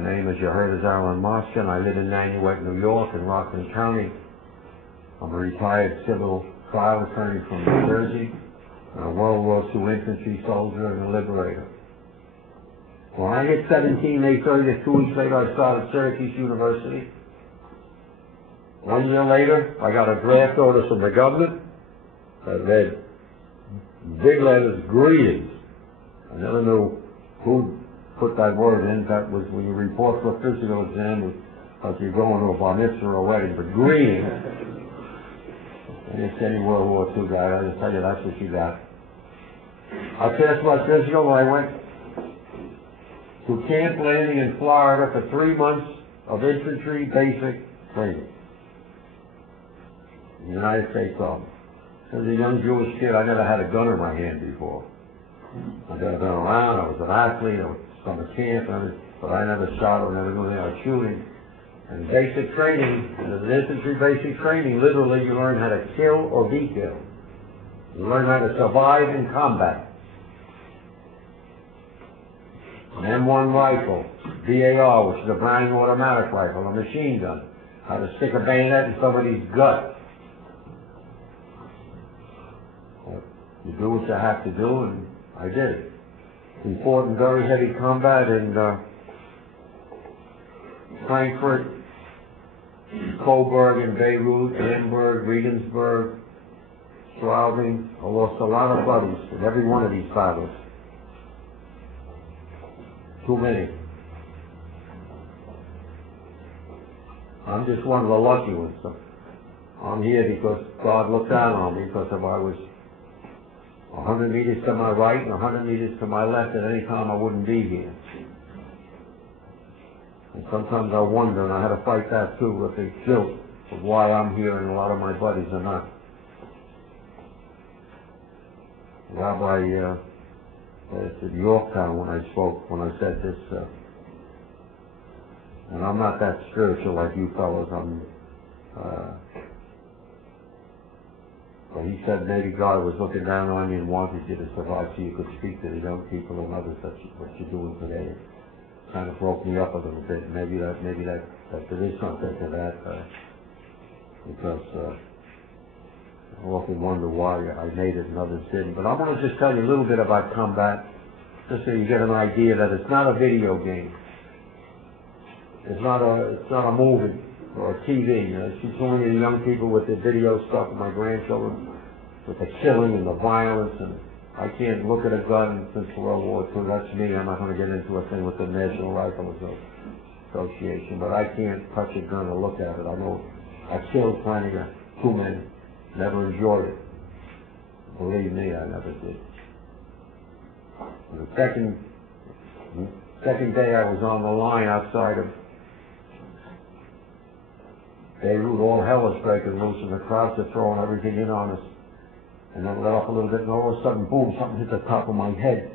My name, as you heard, is Alan Mosca, and I live in Nanuet, New York, in Rockland County. I'm a retired civil trial attorney from New Jersey, and a World War II infantry soldier and a liberator. When I hit 17, May 30th, 2 weeks later, I started Syracuse University. 1 year later, I got a draft order from the government that read, big letters, greetings. I never knew who put that word in. That was when you report for a physical exam, like you're going to a bar mitzvah or a wedding, but greetings. I didn't see any World War II guy. I just tell you, that's what you got. I passed my physical and I went to Camp Landing in Florida for 3 months of infantry basic training in the United States Army. As a young Jewish kid, I never had a gun in my hand before. I've never been around. I was an athlete. I was summer camp, but I never shot or never knew anything about shooting. And basic training, in infantry basic training, literally you learn how to kill or be killed. You learn how to survive in combat. An M1 rifle, BAR, which is a Browning automatic rifle, a machine gun. How to stick a bayonet in somebody's gut. You do what you have to do, and I did it. We fought in very heavy combat in Frankfurt, Coburg and Beirut, Hamburg, Regensburg, Straubing. I lost a lot of buddies in every one of these battles. Too many. I'm just one of the lucky ones. I'm here because God looked down on me, because if I was 100 meters to my right and 100 meters to my left at any time, I wouldn't be here. And sometimes I wonder, and I had to fight that too, with the guilt of why I'm here and a lot of my buddies are not. Rabbi at Yorktown, when I spoke, when I said this, and I'm not that spiritual like you fellows, but he said maybe God was looking down on you and wanted you to survive so you could speak to the young people and others that what you're doing today. It kind of broke me up a little bit. Maybe that there is something to that, because I often wonder why I made it and others didn't. But I want to just tell you a little bit about combat, just so you get an idea that it's not a video game. It's not a movie or a TV. I see so many young people with the video stuff, my grandchildren, with the killing and the violence, and I can't look at a gun since World War II. That's me. I'm not going to get into a thing with the National Rifle Association, but I can't touch a gun or look at it. I know I killed plenty of too many. Never enjoyed it. Believe me, I never did. The second day I was on the line outside of Beirut, all hell was breaking loose, and the crowds are throwing everything in on us. And then let off a little bit, and all of a sudden, boom, something hit the top of my head,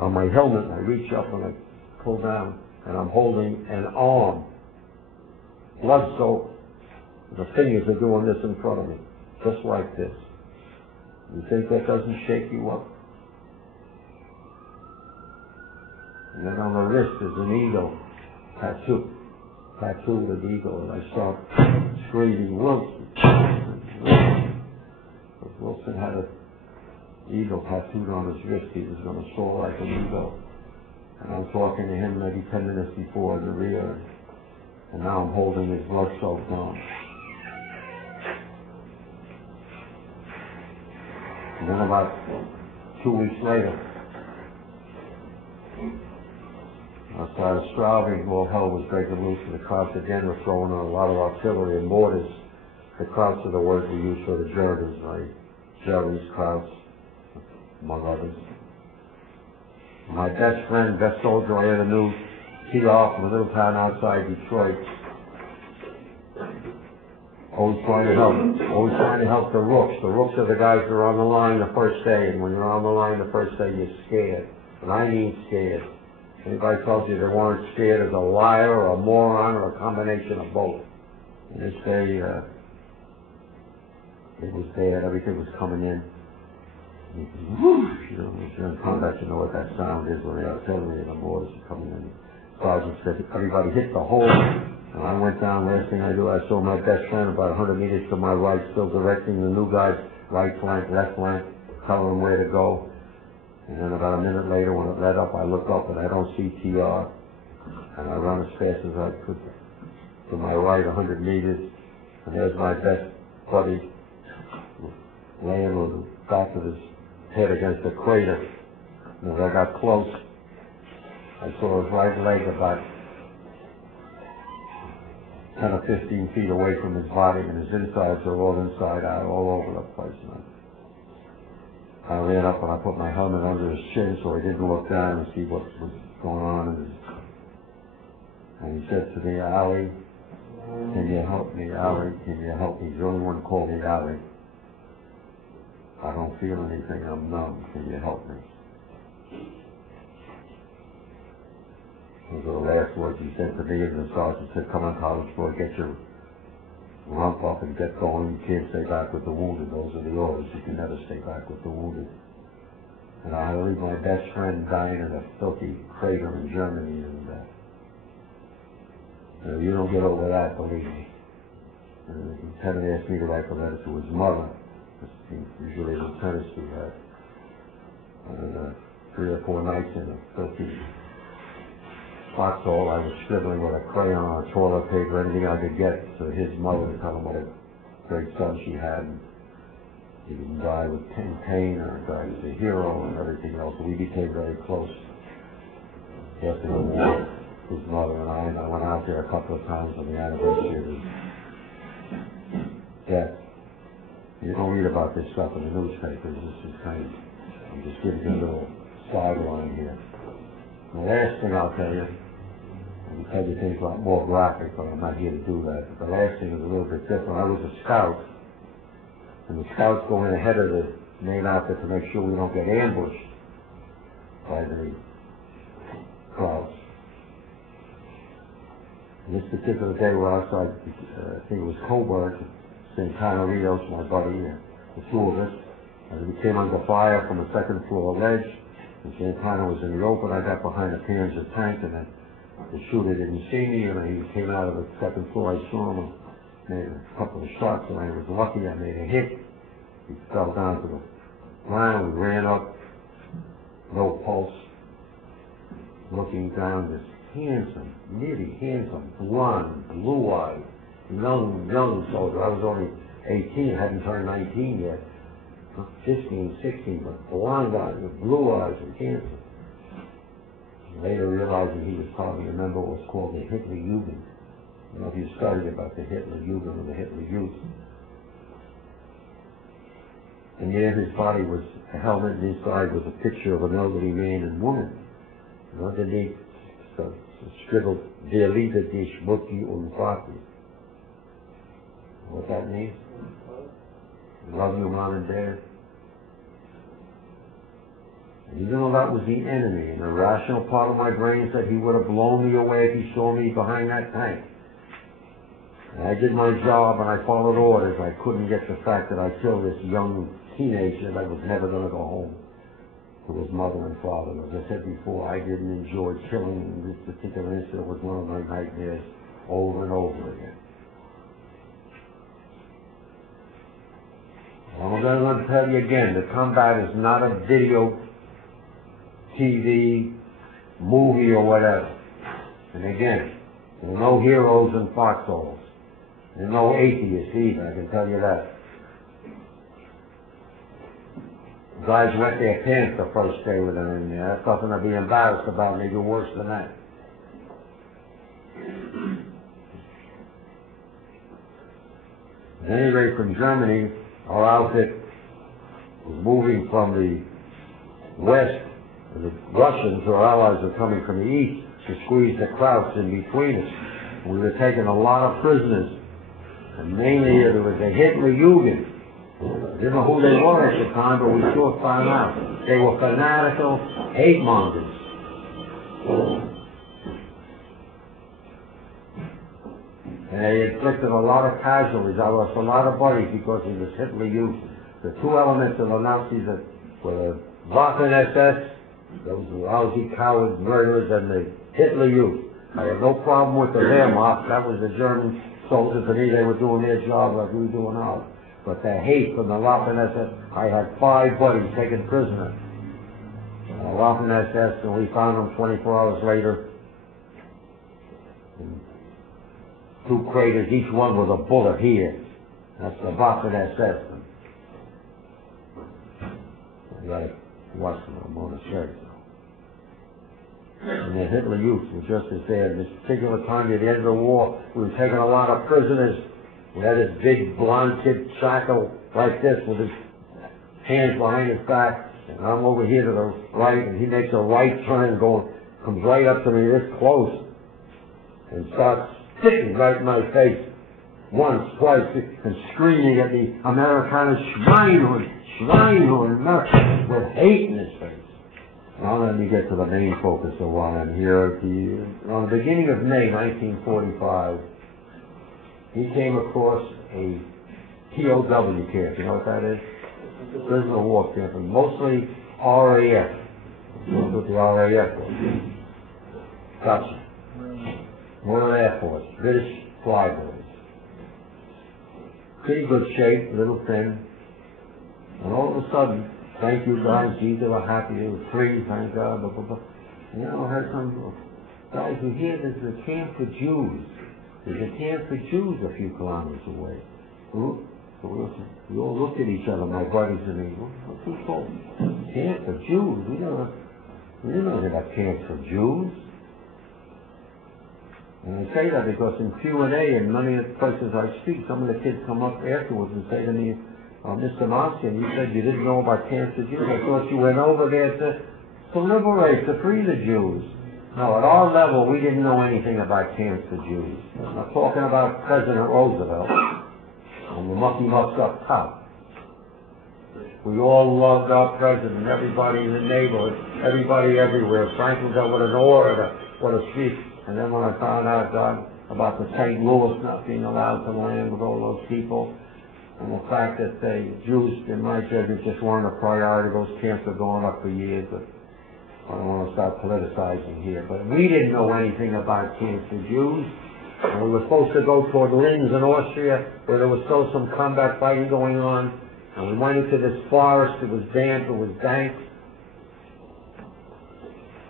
on my helmet. I reach up and I pull down, and I'm holding an arm, blood soaked. The fingers are doing this in front of me, just like this. You think that doesn't shake you up? And then on the wrist is an eagle tattooed with an eagle, and I start screaming, Wilson. Wilson had an eagle tattooed on his wrist. He was going to soar like an eagle. And I'm talking to him maybe 10 minutes before in the rear, and now I'm holding his blood-soaked arm. And then about 2 weeks later, outside of Straubing, all hell was breaking loose, and the Krauts again were throwing a lot of artillery and mortars. The Krauts are the words we use for the Germans, right? Germans, Krauts, among others. My best friend, best soldier I ever knew, T.R. from a little town outside Detroit, always trying to help the rooks. The rooks are the guys that are on the line the first day, and when you're on the line the first day, you're scared. And I mean scared. Anybody tells you they weren't scared is a liar or a moron or a combination of both. And this day, it was bad. Everything was coming in. You know, if you're in combat, you know what that sound is when the artillery and the mortars are coming in. sergeant said, everybody hit the hole. And I went down, last thing I do, I saw my best friend about 100 meters to my right, still directing the new guys, right flank, left flank, telling them where to go. And then about a minute later, when it let up, I look up and I don't see TR. And I run as fast as I could to my right, 100 meters. And there's my best buddy laying with the back of his head against the crater. And as I got close, I saw his right leg about 10 or 15 feet away from his body, and his insides are all inside out, all over the place. And I ran up and I put my helmet under his chin so he didn't look down and see what was going on. And he said to me, "Ali, can you help me? Ali, can you help me?" He's the only one called me Ali. "I don't feel anything, I'm numb. Can you help me?" Those were the last words he said to me, and the sergeant said, "Come on, college boy, get your rump up and get going. You can't stay back with the wounded. Those are the orders. You can never stay back with the wounded." And I had to leave my best friend dying in a filthy crater in Germany, and you don't get over that, believe me. And the lieutenant asked me to write the letter to his mother. Usually lieutenants do that. And 3 or 4 nights in a filthy foxhole, I was scribbling with a crayon on a toilet paper, anything I could get to his mother to tell him what a great son she had. And he didn't die with pain, or die as a hero and everything else. We became very close after the war, his mother and I went out there a couple of times on the anniversary of his death. You don't read about this stuff in the newspapers. This is kind of, I'm just giving you a little sideline here. The last thing I'll tell you, I can tell you things a lot more graphic, but I'm not here to do that. But the last thing is a little bit different. I was a scout, and the scouts go in ahead of the main outfit to make sure we don't get ambushed by the crowds. And this particular day we're outside, I think it was Coburg, St. Rios, my buddy, the 2 of us, and we came under fire from a second floor ledge, and Santana was in the open. I got behind the Panzer tank, and then the shooter didn't see me, and he came out of the second floor. I saw him and made a couple of shots, and I was lucky I made a hit. He fell down to the ground. We ran up, no pulse, looking down, this handsome, really handsome, blonde, blue-eyed, young soldier. I was only 18, hadn't turned 19 yet. 15, 16, but blonde eyes with blue eyes and handsome. Later realizing he was probably a member of what's called the Hitler Jugend. I don't know if you studied about the Hitler Jugend or the Hitler Youth. And near his body was a helmet, and inside was a picture of an elderly man and woman. And underneath, scribbled, "Der Liebe dich, Mutti und Vati." What that means? Love you, Mom and Dad. And even though that was the enemy, an irrational part of my brain said he would have blown me away if he saw me behind that tank. And I did my job and I followed orders. I couldn't get the fact that I killed this young teenager that was never going to go home to his mother and father. As I said before, I didn't enjoy killing. This particular incident was one of my nightmares over and over again. I'm going to tell you again, the combat is not a video, TV, movie, or whatever. And again, there are no heroes in foxholes. There are no atheists either, I can tell you that. Guys wet their pants the first day with them in there. That's nothing to be embarrassed about, maybe worse than that. At any rate, from Germany, our outfit was moving from the west, and the Russians, our allies, were coming from the east to squeeze the Krauts in between us. And we were taking a lot of prisoners, and mainly there was a Hitler Jugend. I didn't know who they were at the time, but we sure found out. They were fanatical hate mongers. And they inflicted a lot of casualties. I lost a lot of buddies because of this Hitler Youth. The 2 elements of the Nazis that were the Waffen SS, those lousy coward murderers, and the Hitler Youth. I had no problem with the Wehrmacht. That was the German soldiers. To me, they were doing their job like we were doing ours. But the hate from the Waffen-SS, I had 5 buddies taken prisoner. The Waffen-SS, and we found them 24 hours later. 2 craters, each one with a bullet here. That's the Waffen-SS. I got it watching them on the shirt. And the Hitler Youth was just as bad. At this particular time, at the end of the war, we were taking a lot of prisoners. We had this big blonde-tipped shackle like this with his hands behind his back. And I'm over here to the right, and he makes a right turn comes right up to me this close and starts spitting right in my face. Once, twice, and screaming at me, Amerikaner, Schweinhund, Schweinhund, with hate in his face. Now let me get to the main focus of why I'm here. On the beginning of May 1945, he came across a POW camp. You know what that is? Prisoner of war camp, and mostly RAF. That's what the RAF was. Gotcha. Royal Air Force, British flyboys. Pretty good shape, little thin. And all of a sudden, thank you guys, geez, they were happy, they were free, thank God, blah, blah, blah. You know, I heard some guys who hear there's a camp for Jews. There's a camp for Jews a few kilometers away. So we all looked at each other, my buddies and me. What's this called? Camp for Jews? We didn't know they got camps for Jews. And I say that because in Q&A and many of the places I speak, some of the kids come up afterwards and say to me, Mr. Marcian, you said you didn't know about camps for Jews. I thought you went over there to liberate, to free the Jews. No, at our level, we didn't know anything about camps for Jews. I'm not talking about President Roosevelt and the mucky mucks up top. We all loved our president, everybody in the neighborhood, everybody everywhere. Franklin got what an orator, what a speech. And then when I found out, God, about the St. Louis not being allowed to land with all those people, and the fact that the Jews, in my judgment, just weren't a priority. Those camps are going up for years, but I don't want to start politicizing here. But we didn't know anything about camps for Jews. And we were supposed to go toward Linz in Austria, where there was still some combat fighting going on. And we went into this forest. It was damp. It was dank.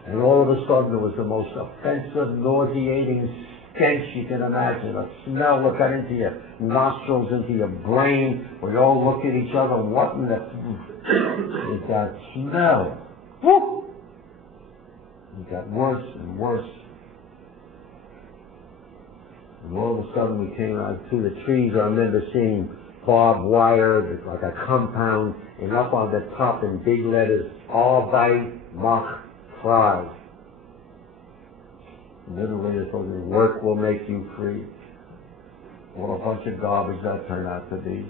And all of a sudden, there was the most offensive, nauseating stench you can imagine. A smell that got into your nostrils, into your brain. We all looked at each other. What in the... It got smell. Woo! It got worse and worse. And all of a sudden, we came out through the trees. I remember seeing barbed wire, like a compound, and up on the top in big letters, Arbeit macht frei. Literally, it's supposed to be, work will make you free. What a bunch of garbage that turned out to be.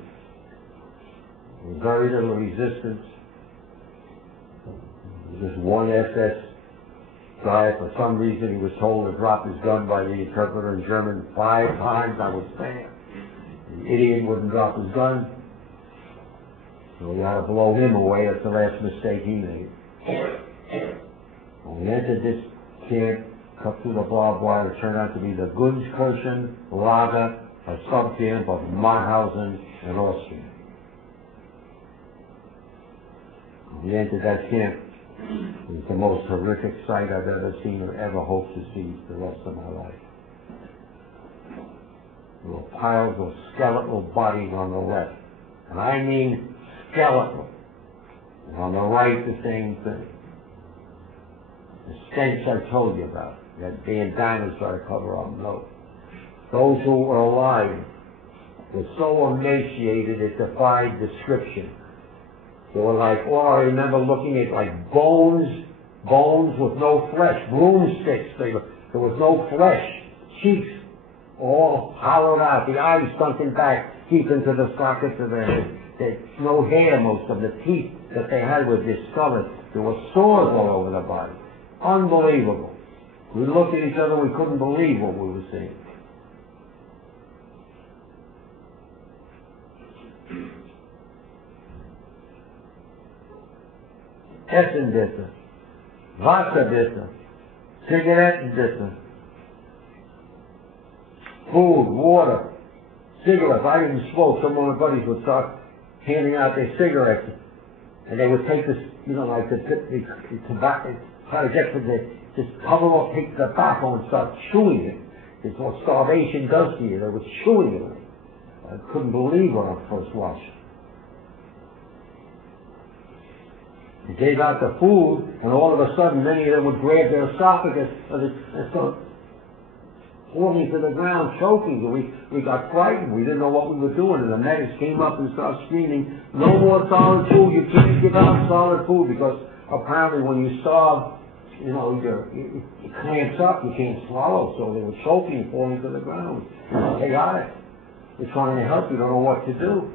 There was very little resistance. There was just one SS guy. For some reason, he was told to drop his gun by the interpreter in German 5 times. I was saying, the idiot wouldn't drop his gun. So we had to blow him away. That's the last mistake he made. When we entered this camp, cut through the barbed wire, it turned out to be the Gunskirchen Lager, a sub-camp of Mauthausen in Austria. We entered that camp. It was the most horrific sight I've ever seen or ever hope to see the rest of my life. There were piles of skeletal bodies on the left. And I mean skeletal. And on the right, the same thing. The stench I told you about, that bandanas try to cover our nose. Those who were alive were so emaciated it defied description. They were like, oh, I remember looking at like bones with no flesh, broomsticks. There was no flesh, cheeks all hollowed out, the eyes sunken back deep into the sockets of their head. There's no hair, most of the teeth that they had were discolored. There were sores all over the body. Unbelievable. We looked at each other, we couldn't believe what we were seeing. Essen bitte, Wasser bitte, Zigaretten bitte. food, water, cigarettes. I didn't smoke. Some of my buddies would start handing out their cigarettes, and they would take this, you know, like the tobacco, try to get to the, just cover up, take the tobacco and start chewing it. It's what starvation does to you. They were chewing it. I couldn't believe when I first watched it. He gave out the food, and all of a sudden many of them would grab their esophagus and start falling to the ground, choking. We got frightened. We didn't know what we were doing, and the medics came up and started screaming, "No more solid food. You can't give out solid food," because apparently when you starve, you know, it clamps up. You can't swallow. So they were choking, falling to the ground. Chaotic. They're trying to help you. Don't know what to do.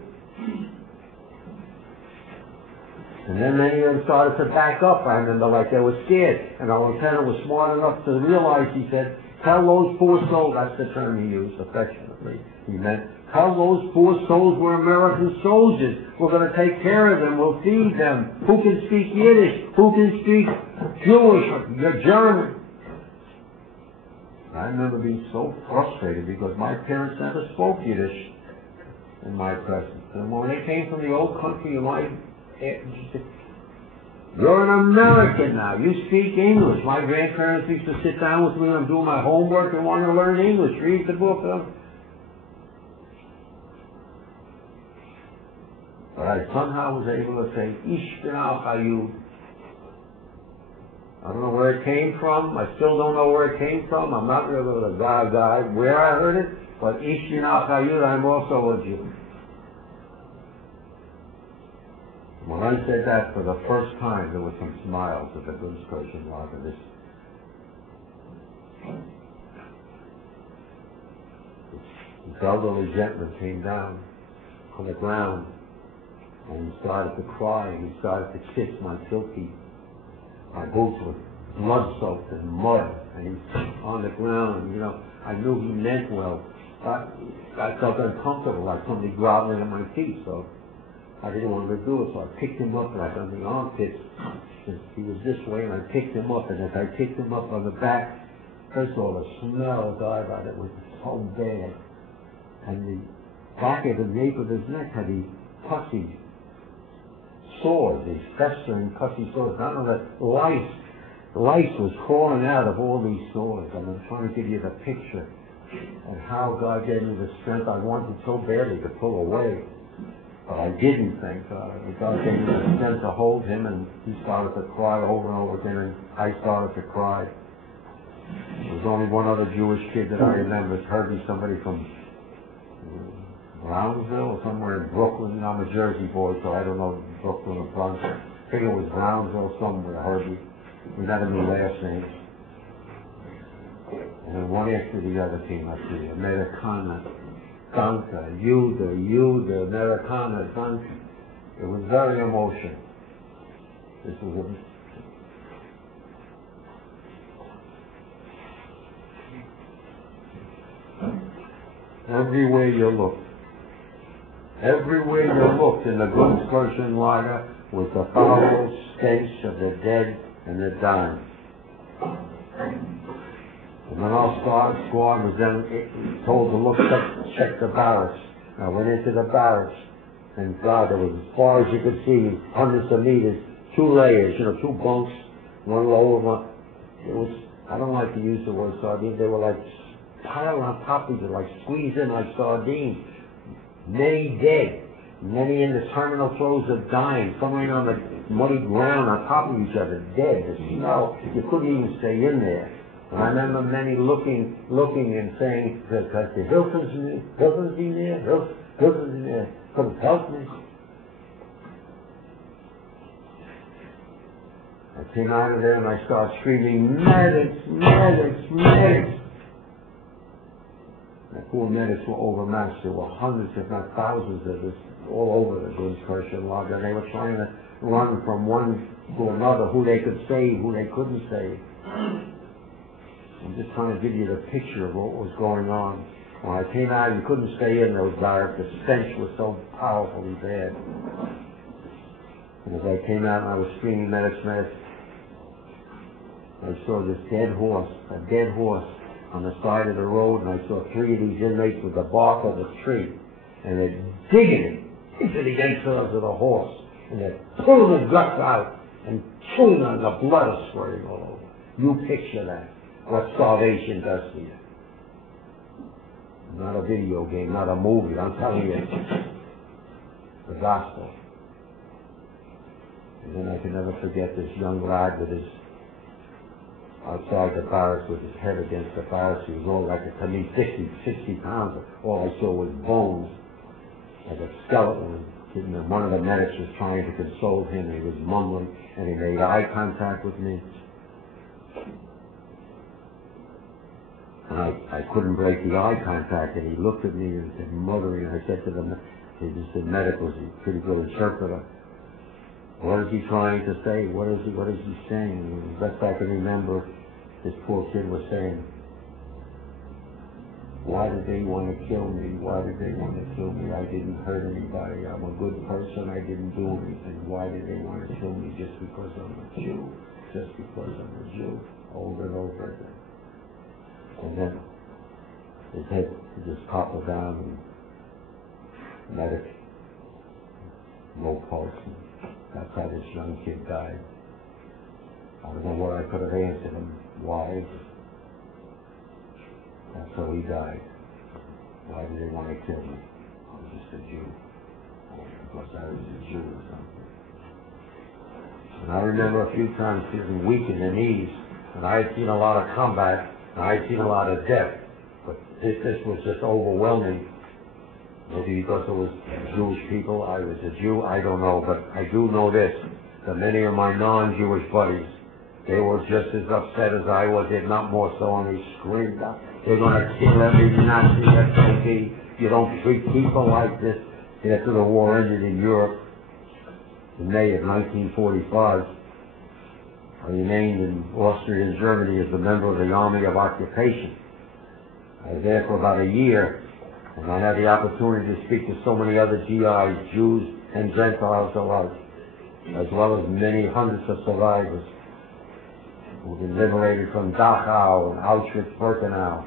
And then many of them started to back up. I remember, like they were scared. And our lieutenant was smart enough to realize, he said, "Tell those poor souls," that's the term he used affectionately, he meant, "tell those poor souls we're American soldiers. We're going to take care of them. We'll feed them. Who can speak Yiddish? Who can speak Jewish or German?" I remember being so frustrated because my parents never spoke Yiddish in my presence. And when they came from the old country, "You're an American now. You speak English." My grandparents used to sit down with me when I'm doing my homework and want to learn English. Read the book. But I somehow was able to say, "Ich bin auch Ayud." I don't know where it came from. I still don't know where it came from. I'm not really a guy where I heard it. But "Ich bin auch Ayud," I'm also a Jew. When I said that for the first time, there were some smiles at the Gunskirchen Lager. This elderly gentleman came down on the ground and he started to cry and he started to kiss my filthy, my boots were blood soaked and mud, and he's on the ground, and you know, I knew he meant well. I felt uncomfortable, like somebody groveling at my feet, so I didn't want to do it, so I picked him up like on the armpits. He was this way, and I picked him up, and as I picked him up on the back, first of all, the smell died out. It was so bad. And the back of the nape of his neck had these pussy sores, these festering pussy sores. I don't know, that lice was crawling out of all these sores, and I'm trying to give you the picture of how God gave me the strength I wanted so badly to pull away. But I didn't think. God gave me the strength to hold him, and he started to cry over and over again, and I started to cry. There was only one other Jewish kid that I remember. It's Herbie, somebody from Brownsville or somewhere in Brooklyn. I'm a Jersey boy, so I don't know Brooklyn or Bronx. I think it was Brownsville somewhere, Herbie. We never knew last names. And then one after the other came up to you. Americana, Danke, Jude, Americana, Danke. It was very emotional. This was everywhere you looked in the Gunskirchen Lager was the foul stench of the dead and the dying. And when our squad was then told to look, check the barracks. I went into the barracks, and God, it was as far as you could see, hundreds of meters, 2 layers, you know, 2 bunks, one lower one. It was, I don't like to use the word sardine, they were like piled on top of each other, like squeezed in like sardines. Many dead, many in the terminal throes of dying, some laying on the muddy ground on top of each other, dead. The smell, you couldn't even stay in there. And I remember many looking and saying, "The Hilton's in there, Hilton's in there, come help me." I came out of there and I started screaming, "Medics, medics, medics!" The poor medics were overmatched. There were hundreds, if not thousands of us all over the Gunskirchen Lager. They were trying to run from one to another, who they could save, who they couldn't save. I'm just trying to give you the picture of what was going on. When I came out, you couldn't stay in those barracks. The stench was so powerfully bad. And as I came out and I was screaming, "Medics, medics," I saw this dead horse, a dead horse, on the side of the road, and I saw 3 of these inmates with the bark of the tree, and they're digging it into the entrails of the horse, and they're pulling the guts out and chewing on the blood is squirting all over. You picture that, what starvation does to you. Not a video game, not a movie, I'm telling you, the gospel. And then I can never forget this young lad with his, outside the barracks with his head against the barracks. He was all like, to me, 50, 60 pounds. All I saw was bones, like a skeleton. And one of the medics was trying to console him. He was mumbling, and he made eye contact with me. And I couldn't break the eye contact, and he looked at me and said, muttering. I said to the medic was a pretty good interpreter. What is he trying to say? What is he saying? And best I can remember, this poor kid was saying, why did they want to kill me? Why did they want to kill me? I didn't hurt anybody. I'm a good person. I didn't do anything. Why did they want to kill me just because I'm a Jew? Just because I'm a Jew. Over and over again. And then his head just toppled down, and medic, no pulse. That's how this young kid died. I don't know what I could have answered him. Why? That's how he died. Why did they want to kill me? I was just a Jew. Because I was a Jew or something. And I remember a few times feeling weak in the knees, and I had seen a lot of combat, and I had seen a lot of death, but this was just overwhelming. Maybe because it was Jewish people, I was a Jew, I don't know, but I do know this, that many of my non-Jewish buddies, they were just as upset as I was, if not more so, and they screamed out, they're going to kill every Nazi SOB, you don't treat people like this. After the war ended in Europe, in May of 1945, I remained in Austria and Germany as a member of the Army of Occupation. I was there for about a year, and I had the opportunity to speak to so many other GIs, Jews and Gentiles alike, as well as many hundreds of survivors who've been liberated from Dachau and Auschwitz-Birkenau,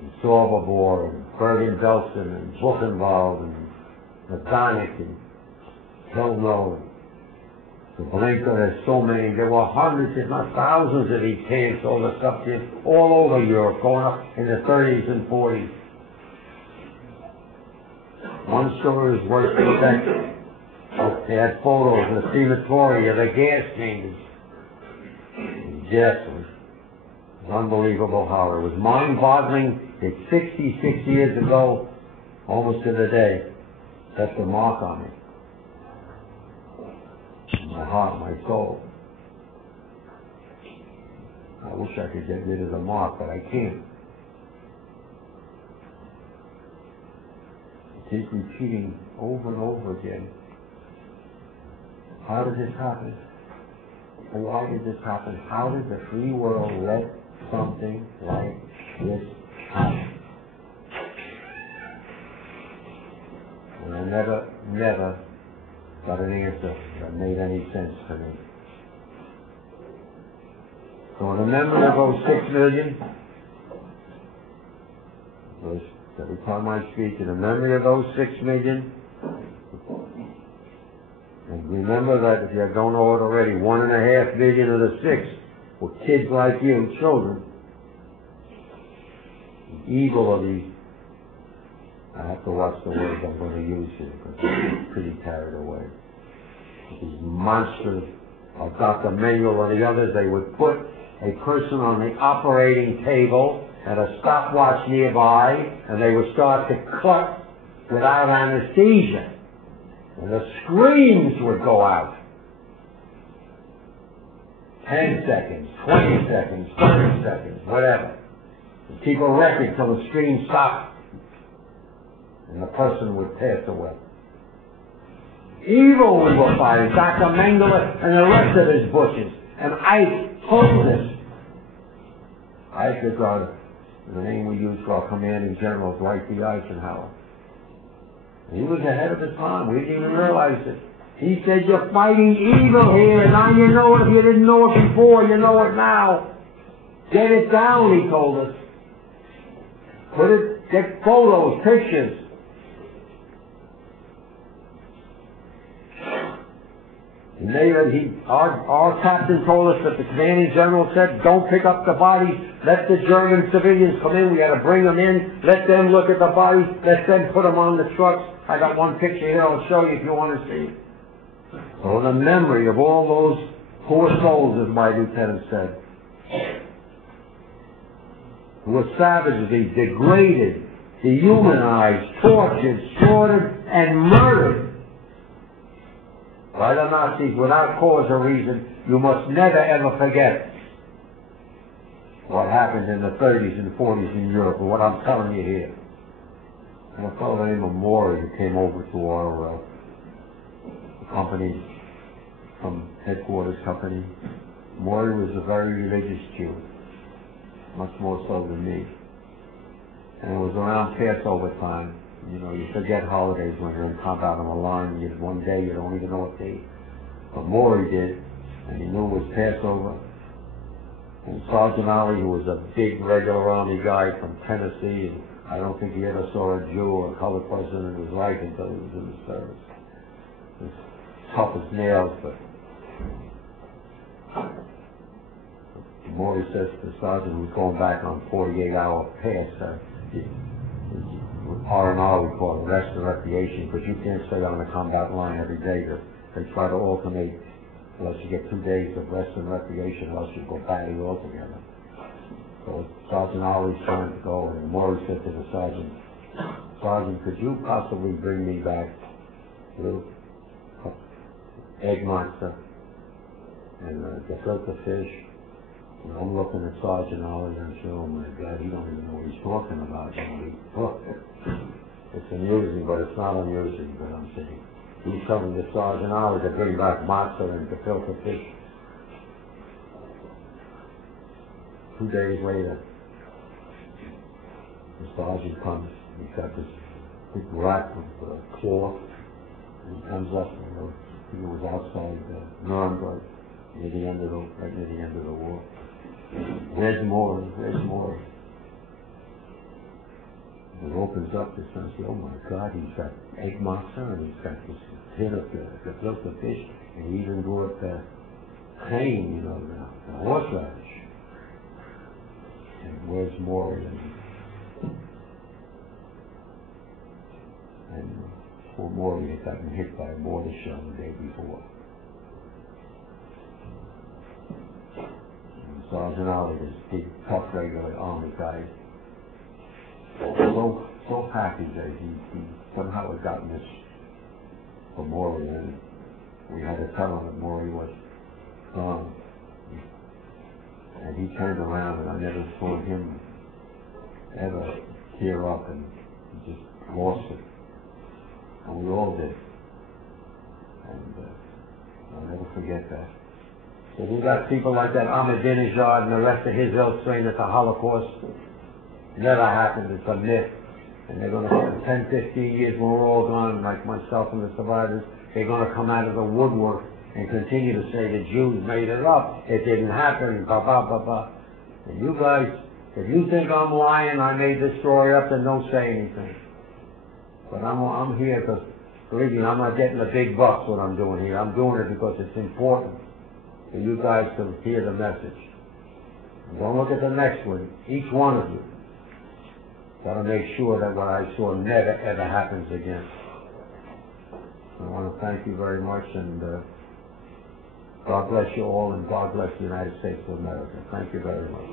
and Sobibor, and Bergen-Belsen, and Buchenwald, and Majdanek, and Pilno, and Blinka. There's so many. There were hundreds, if not thousands, of these camps, all the stuff all over Europe, going up in the 30s and 40s. One story is worth the second. They had photos of the crematoria, the gas chambers. Yes, it was an unbelievable horror. It was mind-boggling. It's 66 years ago, almost to the day. That's the mark on me. My heart, my soul. I wish I could get rid of the mark, but I can't. It keeps repeating over and over again. How did this happen? And why did this happen? How did the free world let something like this happen? And I never got an answer that made any sense to me. So in the memory of those 6 million, every time I speak, in the memory of those 6 million, and remember that if you don't know it already, 1.5 million of the 6 were kids like you, children. The evil of these, I have to watch the words I'm going to use here because I'm pretty carried away. These monsters of Dr. Mengele and the others, they would put a person on the operating table and a stopwatch nearby, and they would start to cut without anesthesia. And the screams would go out. 10 seconds, 20 seconds, 30 seconds, whatever. And keep a record till the scream stopped. And the person would pass away. Evil we were fighting, Dr. Mengele and the rest of his bushes. And I told this. Ike is the name we use for our commanding general, Dwight D. Eisenhower. He was ahead of his time. We didn't even realize it. He said, you're fighting evil here, and now you know it. If you didn't know it before, you know it now. Get it down, he told us. Get photos, pictures. And our captain told us that the commanding general said, don't pick up the bodies, let the German civilians come in, we got to bring them in, let them look at the bodies, let them put them on the trucks. I got one picture here, I'll show you if you want to see. So the memory of all those poor souls, as my lieutenant said, who were savagely degraded, dehumanized, tortured, slaughtered, and murdered by the Nazis without cause or reason. You must never ever forget what happened in the 30s and 40s in Europe, and what I'm telling you here. And a fellow named Mesorah who came over to our company, from headquarters company. Mesorah was a very religious Jew, much more so than me. And it was around Passover time. You know, you forget holidays when you're in combat on the line. One day you don't even know what day. But Mesorah did, and he knew it was Passover. And Sergeant Ali, who was a big regular army guy from Tennessee, and I don't think he ever saw a Jew or a colored person in his life until he was in the service. He was tough as nails, but Mesorah says to the sergeant who's going back on 48-hour pass, R&R, we call it, rest and recreation, because you can't stay on the combat line every day. They try to alternate, unless you get 2 days of rest and recreation, unless you go batty altogether. So Sergeant Ali's trying to go, and Mesorah said to the sergeant, Sergeant, could you possibly bring me back a little egg monster and gefilte fish? And I'm looking at Sergeant Ali and I'm saying, oh my God, he don't even know what he's talking about. It's amusing, but it's not amusing, but I'm saying. He's telling the Sergeant Ali to bring back matzo and gefilte fish. 2 days later, the sergeant comes, he's got this big rack of cloth, and he comes up, he was outside Nuremberg, right near the end of the war. Where's Mesorah? Where's Mesorah? It opens up this and I say, oh my God, he's got egg monster and he's got this tin of gefilte fish, and he even brought cane, you know, the horseradish. And where's Mesorah? And poor Mesorah had gotten hit by a mortar shell the day before. Sergeant Ali, this big, tough, regular army guy, so happy that he somehow had gotten this from Mesorah, and we had to tell him that Mesorah was gone. And he turned around, and I never saw him ever tear up, and he just lost it. And we all did. And I'll never forget that. So we got people like that, Ahmadinejad and the rest of his ilk saying that the Holocaust never happened, it's a myth. And they're going to, 10, 15 years when we're all gone, like myself and the survivors, they're going to come out of the woodwork and continue to say the Jews made it up, it didn't happen, blah, blah, blah, blah. And you guys, if you think I'm lying, I made this story up, then don't say anything. But I'm here because, believe me, I'm not getting the big bucks what I'm doing here. I'm doing it because it's important for you guys to hear the message. And don't look at the next one. Each one of you got to make sure that what I saw never ever happens again. I want to thank you very much, and God bless you all, and God bless the United States of America. Thank you very much.